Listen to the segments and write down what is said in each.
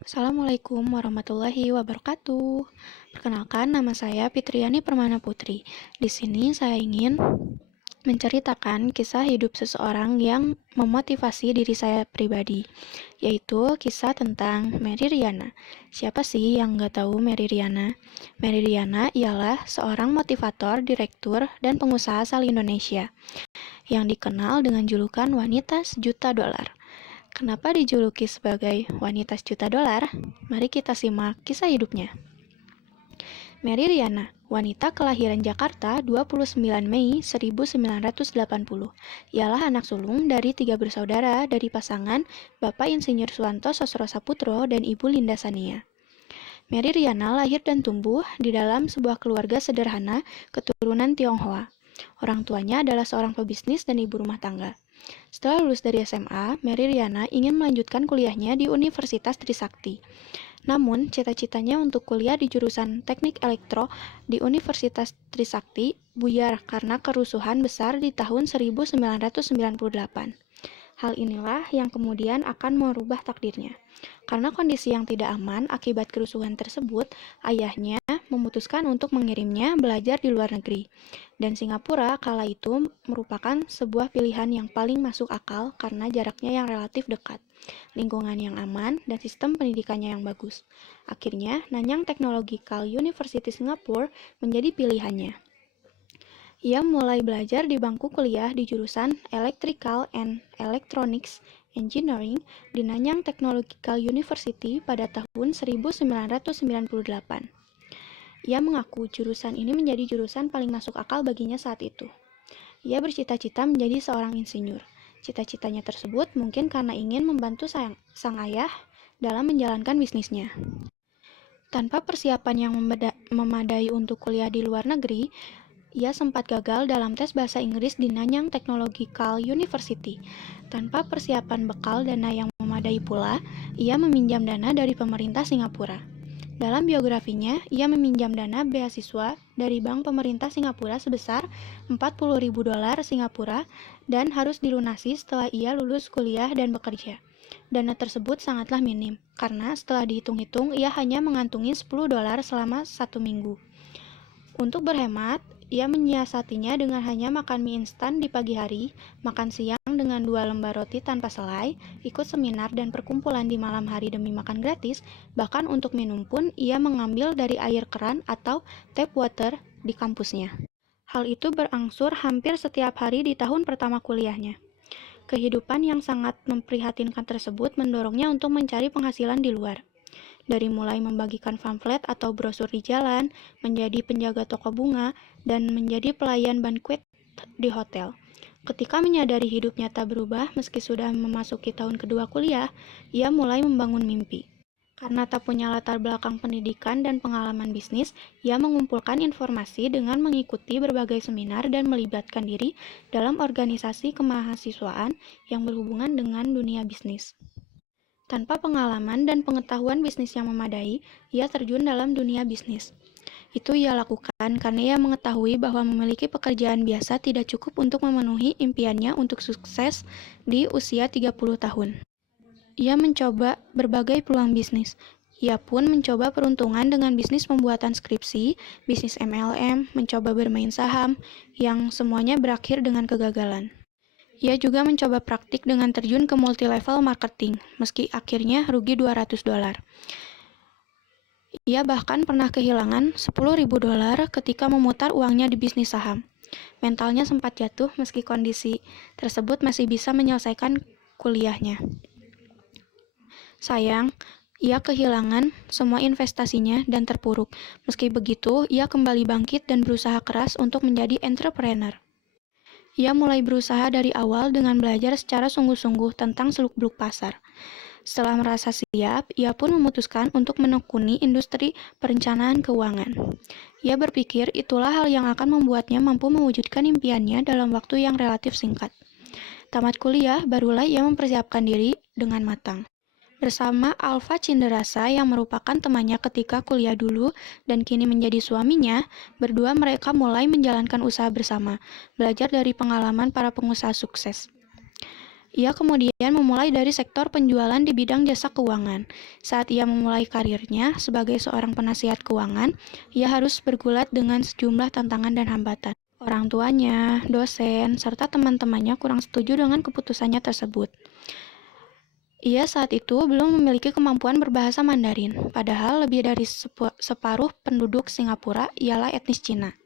Assalamualaikum warahmatullahi wabarakatuh. Perkenalkan, nama saya Fitriani Permana Putri. Di sini saya ingin menceritakan kisah hidup seseorang yang memotivasi diri saya pribadi, yaitu kisah tentang Mary Riana. Siapa sih yang nggak tahu Mary Riana? Mary Riana ialah seorang motivator, direktur, dan pengusaha asal Indonesia yang dikenal dengan julukan wanita sejuta dolar. Kenapa dijuluki sebagai wanita sejuta dolar? Mari kita simak kisah hidupnya. Mary Riana, wanita kelahiran Jakarta 29 Mei 1980. Ialah anak sulung dari 3 bersaudara dari pasangan Bapak Insinyur Suwanto Sosro Saputro dan Ibu Linda Sania. Mary Riana lahir dan tumbuh di dalam sebuah keluarga sederhana keturunan Tionghoa. Orang tuanya adalah seorang pebisnis dan ibu rumah tangga. Setelah lulus dari SMA, Mary Riana ingin melanjutkan kuliahnya di Universitas Trisakti. Namun, cita-citanya untuk kuliah di jurusan Teknik Elektro di Universitas Trisakti buyar karena kerusuhan besar di tahun 1998. Hal inilah yang kemudian akan merubah takdirnya. Karena kondisi yang tidak aman akibat kerusuhan tersebut, ayahnya memutuskan untuk mengirimnya belajar di luar negeri. Dan Singapura kala itu merupakan sebuah pilihan yang paling masuk akal karena jaraknya yang relatif dekat, lingkungan yang aman, dan sistem pendidikannya yang bagus. Akhirnya, Nanyang Technological University Singapore menjadi pilihannya. Ia mulai belajar di bangku kuliah di jurusan Electrical and Electronics Engineering di Nanyang Technological University pada tahun 1998. Ia mengaku jurusan ini menjadi jurusan paling masuk akal baginya saat itu. Ia bercita-cita menjadi seorang insinyur. Cita-citanya tersebut mungkin karena ingin membantu sang ayah dalam menjalankan bisnisnya. Tanpa persiapan yang memadai untuk kuliah di luar negeri, ia sempat gagal dalam tes bahasa Inggris di Nanyang Technological University. Tanpa persiapan bekal dana yang memadai pula, ia meminjam dana dari pemerintah Singapura. Dalam biografinya, ia meminjam dana beasiswa dari bank pemerintah Singapura sebesar 40.000 dolar Singapura dan harus dilunasi setelah ia lulus kuliah dan bekerja. Dana tersebut sangatlah minim, karena setelah dihitung-hitung ia hanya mengantungi 10 dolar selama 1 minggu. Untuk berhemat, ia menyiasatinya dengan hanya makan mie instan di pagi hari, makan siang dengan 2 lembar roti tanpa selai, ikut seminar dan perkumpulan di malam hari demi makan gratis, bahkan untuk minum pun ia mengambil dari air keran atau tap water di kampusnya. Hal itu berangsur hampir setiap hari di tahun pertama kuliahnya. Kehidupan yang sangat memprihatinkan tersebut mendorongnya untuk mencari penghasilan di luar. Dari mulai membagikan pamflet atau brosur di jalan, menjadi penjaga toko bunga, dan menjadi pelayan banquet di hotel. Ketika menyadari hidupnya tak berubah meski sudah memasuki tahun kedua kuliah, ia mulai membangun mimpi. Karena tak punya latar belakang pendidikan dan pengalaman bisnis, ia mengumpulkan informasi dengan mengikuti berbagai seminar dan melibatkan diri dalam organisasi kemahasiswaan yang berhubungan dengan dunia bisnis. Tanpa pengalaman dan pengetahuan bisnis yang memadai, ia terjun dalam dunia bisnis. Itu ia lakukan karena ia mengetahui bahwa memiliki pekerjaan biasa tidak cukup untuk memenuhi impiannya untuk sukses di usia 30 tahun. Ia mencoba berbagai peluang bisnis. Ia pun mencoba peruntungan dengan bisnis pembuatan skripsi, bisnis MLM, mencoba bermain saham, yang semuanya berakhir dengan kegagalan. Ia juga mencoba praktik dengan terjun ke multi-level marketing, meski akhirnya rugi 200 dolar. Ia bahkan pernah kehilangan 10.000 dolar ketika memutar uangnya di bisnis saham. Mentalnya sempat jatuh meski kondisi tersebut masih bisa menyelesaikan kuliahnya. Sayang, ia kehilangan semua investasinya dan terpuruk. Meski begitu, ia kembali bangkit dan berusaha keras untuk menjadi entrepreneur. Ia mulai berusaha dari awal dengan belajar secara sungguh-sungguh tentang seluk-beluk pasar. Setelah merasa siap, ia pun memutuskan untuk menekuni industri perencanaan keuangan. Ia berpikir itulah hal yang akan membuatnya mampu mewujudkan impiannya dalam waktu yang relatif singkat. Tamat kuliah, barulah ia mempersiapkan diri dengan matang. Bersama Alfa Cinderasa yang merupakan temannya ketika kuliah dulu dan kini menjadi suaminya, berdua mereka mulai menjalankan usaha bersama, belajar dari pengalaman para pengusaha sukses. Ia kemudian memulai dari sektor penjualan di bidang jasa keuangan. Saat ia memulai karirnya sebagai seorang penasihat keuangan, ia harus bergulat dengan sejumlah tantangan dan hambatan. Orang tuanya, dosen, serta teman-temannya kurang setuju dengan keputusannya tersebut. Ia saat itu belum memiliki kemampuan berbahasa Mandarin, padahal lebih dari separuh penduduk Singapura ialah etnis Cina.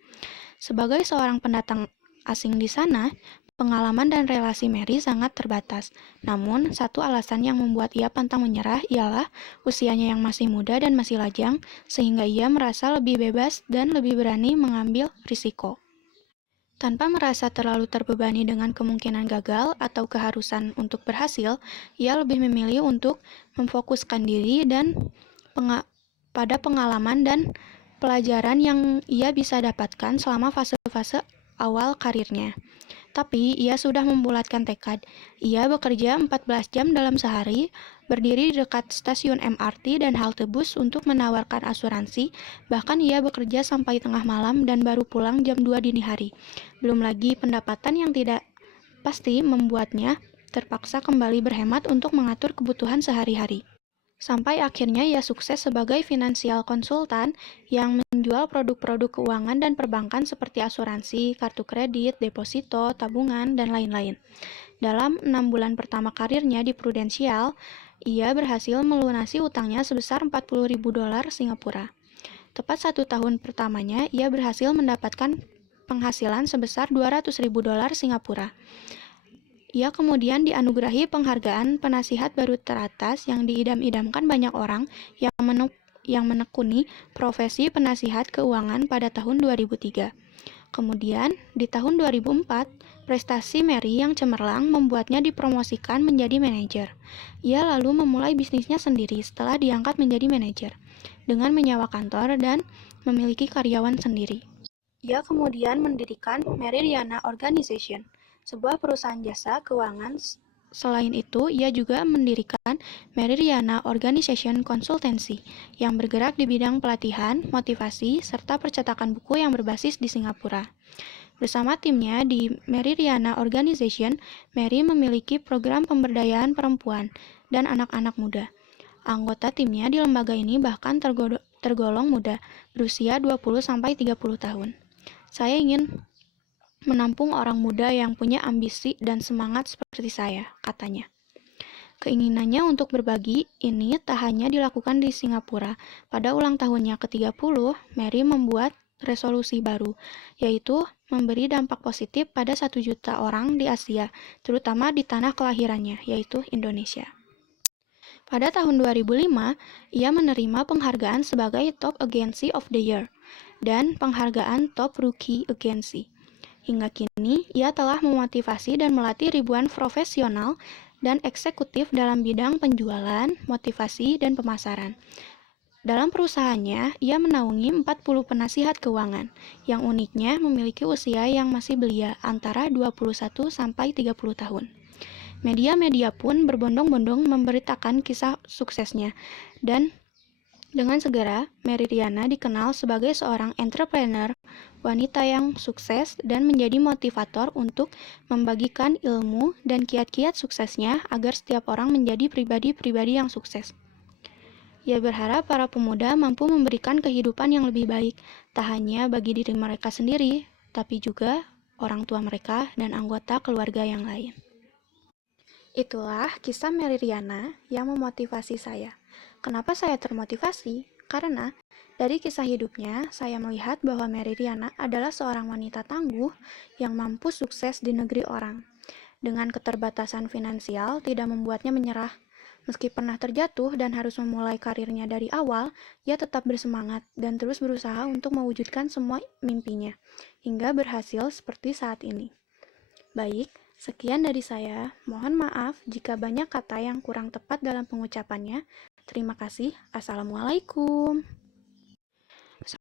Sebagai seorang pendatang asing di sana, pengalaman dan relasi Mary sangat terbatas. Namun, satu alasan yang membuat ia pantang menyerah ialah usianya yang masih muda dan masih lajang, sehingga ia merasa lebih bebas dan lebih berani mengambil risiko. Tanpa merasa terlalu terbebani dengan kemungkinan gagal atau keharusan untuk berhasil, ia lebih memilih untuk memfokuskan diri dan pada pengalaman dan pelajaran yang ia bisa dapatkan selama fase-fase awal karirnya. Tapi ia sudah membulatkan tekad. Ia bekerja 14 jam dalam sehari, berdiri di dekat stasiun MRT dan halte bus untuk menawarkan asuransi, bahkan ia bekerja sampai tengah malam dan baru pulang jam 2 dini hari. Belum lagi pendapatan yang tidak pasti membuatnya terpaksa kembali berhemat untuk mengatur kebutuhan sehari-hari. Sampai akhirnya ia sukses sebagai financial consultant yang menjual produk-produk keuangan dan perbankan seperti asuransi, kartu kredit, deposito, tabungan, dan lain-lain. Dalam 6 bulan pertama karirnya di Prudential, ia berhasil melunasi utangnya sebesar 40.000 dolar Singapura. Tepat 1 tahun pertamanya, ia berhasil mendapatkan penghasilan sebesar 200.000 dolar Singapura. Ia kemudian dianugerahi penghargaan penasihat baru teratas yang diidam-idamkan banyak orang yang menekuni profesi penasihat keuangan pada tahun 2003. Kemudian, di tahun 2004, prestasi Mary yang cemerlang membuatnya dipromosikan menjadi manajer. Ia lalu memulai bisnisnya sendiri setelah diangkat menjadi manajer, dengan menyewa kantor dan memiliki karyawan sendiri. Ia kemudian mendirikan Meridiana Organization, sebuah perusahaan jasa keuangan. Selain itu, ia juga mendirikan Meridiana Organization Consultancy yang bergerak di bidang pelatihan, motivasi, serta percetakan buku yang berbasis di Singapura. Bersama timnya di Meridiana Organization, Mary memiliki program pemberdayaan perempuan dan anak-anak muda. Anggota timnya di lembaga ini bahkan tergolong muda, berusia 20-30 tahun. Saya ingin menampung orang muda yang punya ambisi dan semangat seperti saya, katanya. Keinginannya untuk berbagi ini tak hanya dilakukan di Singapura. Pada ulang tahunnya ke-30, Mary membuat resolusi baru, yaitu memberi dampak positif pada 1 juta orang di Asia, terutama di tanah kelahirannya, yaitu Indonesia. Pada tahun 2005, ia menerima penghargaan sebagai Top Agency of the Year dan penghargaan Top Rookie Agency. Hingga kini, ia telah memotivasi dan melatih ribuan profesional dan eksekutif dalam bidang penjualan, motivasi, dan pemasaran. Dalam perusahaannya, ia menaungi 40 penasihat keuangan, yang uniknya memiliki usia yang masih belia antara 21 sampai 30 tahun. Media-media pun berbondong-bondong memberitakan kisah suksesnya, dan dengan segera, Meridiana dikenal sebagai seorang entrepreneur, wanita yang sukses dan menjadi motivator untuk membagikan ilmu dan kiat-kiat suksesnya agar setiap orang menjadi pribadi-pribadi yang sukses. Ia berharap para pemuda mampu memberikan kehidupan yang lebih baik, tak hanya bagi diri mereka sendiri, tapi juga orang tua mereka dan anggota keluarga yang lain. Itulah kisah Meridiana yang memotivasi saya. Kenapa saya termotivasi? Karena dari kisah hidupnya, saya melihat bahwa Meridiana adalah seorang wanita tangguh yang mampu sukses di negeri orang. Dengan keterbatasan finansial tidak membuatnya menyerah. Meski pernah terjatuh dan harus memulai karirnya dari awal, ia tetap bersemangat dan terus berusaha untuk mewujudkan semua mimpinya, hingga berhasil seperti saat ini. Baik, sekian dari saya. Mohon maaf jika banyak kata yang kurang tepat dalam pengucapannya. Terima kasih. Assalamualaikum.